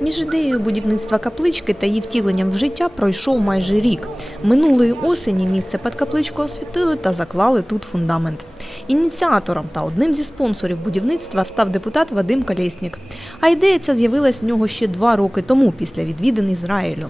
Між ідеєю будівництва каплички та її втіленням в життя пройшов майже рік. Минулої осені місце під капличку освітили та заклали тут фундамент. Ініціатором та одним зі спонсорів будівництва став депутат Вадим Колєснік. А ідея ця з'явилась в нього ще два роки тому, після відвідин Ізраїлю.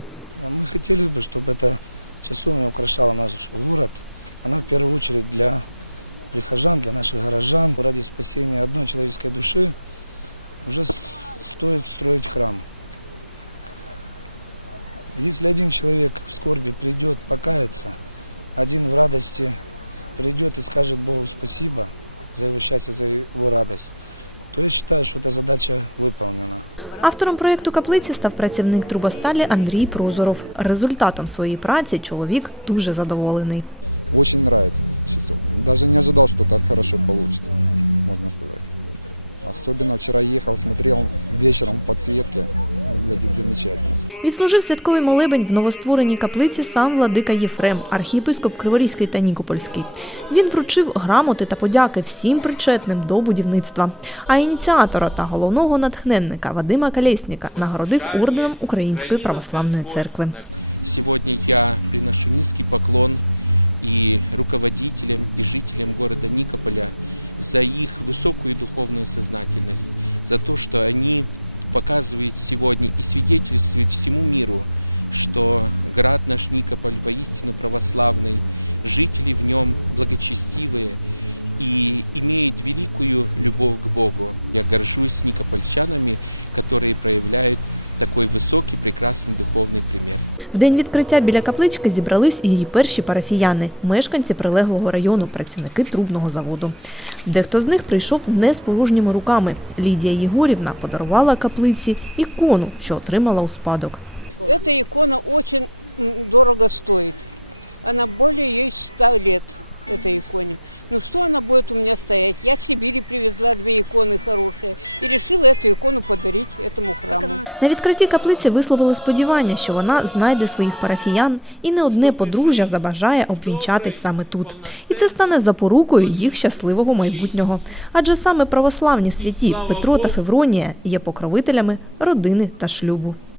Автором проєкту каплиці став працівник трубосталі Андрій Прозоров. Результатом своєї праці чоловік дуже задоволений. Відслужив святковий молебень в новоствореній каплиці сам владика Єфрем, архієпископ Криворізький та Нікопольський. Він вручив грамоти та подяки всім причетним до будівництва. А ініціатора та головного натхненника Вадима Калєсніка нагородив орденом Української православної церкви. В день відкриття біля каплички зібрались і її перші парафіяни, мешканці прилеглого району, працівники трубного заводу. Дехто з них прийшов не з порожніми руками. Лідія Єгорівна подарувала каплиці ікону, що отримала у спадок. На відкритті каплиці висловили сподівання, що вона знайде своїх парафіян і не одне подружжя забажає обвінчатись саме тут. І це стане запорукою їх щасливого майбутнього. Адже саме православні святі Петро та Февронія є покровителями родини та шлюбу.